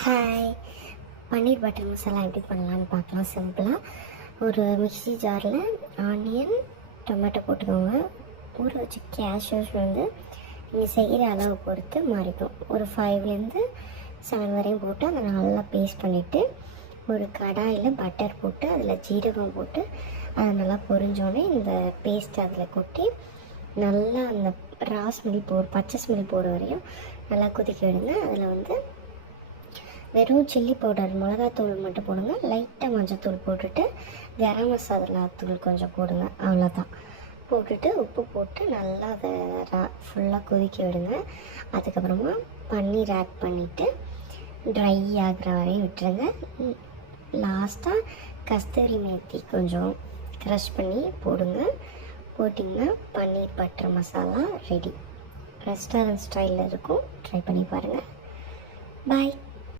Hi, பன்னீர் butter masala எப்படி பண்ணலான்னு பார்க்கலாம். சிம்பிளாக ஒரு மிக்ஸி ஜாரில் ஆனியன், டொமேட்டோ போட்டுக்கோங்க. ஊற வச்சு கேஷ்யூஸ் நீங்கள் செய்கிற அளவு பொறுத்து மாறிக்கும். ஒரு 5லேருந்து 7 வரையும் போட்டு அதை நல்லா பேஸ்ட் பண்ணிவிட்டு ஒரு கடாயில் பட்டர் போட்டு அதில் ஜீரகம் போட்டு அதை நல்லா பொரிஞ்சோடனே இந்த பேஸ்ட் அதில் கொட்டி நல்லா அந்த பச்சை ஸ்மெல் போகிற வரையும் நல்லா கொதிக்க விடுங்க. அதில் வெறும் சில்லி பவுடர், மிளகாத்தூள் மட்டும் போடுங்க. லைட்டாக மஞ்சத்தூள் போட்டுட்டு கரம் மசாலா தூள் கொஞ்சம் போடுங்க. அவ்வளோதான். போட்டுட்டு உப்பு போட்டு நல்லா அதை ஃபுல்லாக கொதிக்க விடுங்க. அதுக்கப்புறமா பன்னீர் ஆட் பண்ணிவிட்டு ட்ரை ஆகிற வரையும் விட்டுருங்க. லாஸ்ட்டாக கஸ்தூரி மேத்தி கொஞ்சம் க்ரஷ் பண்ணி போடுங்க. போட்டிங்கன்னா பன்னீர் பட்டர் மசாலா ரெடி. ரெஸ்டாரண்ட் ஸ்டைலில் இருக்கும். ட்ரை பண்ணி பாருங்கள். பாய்.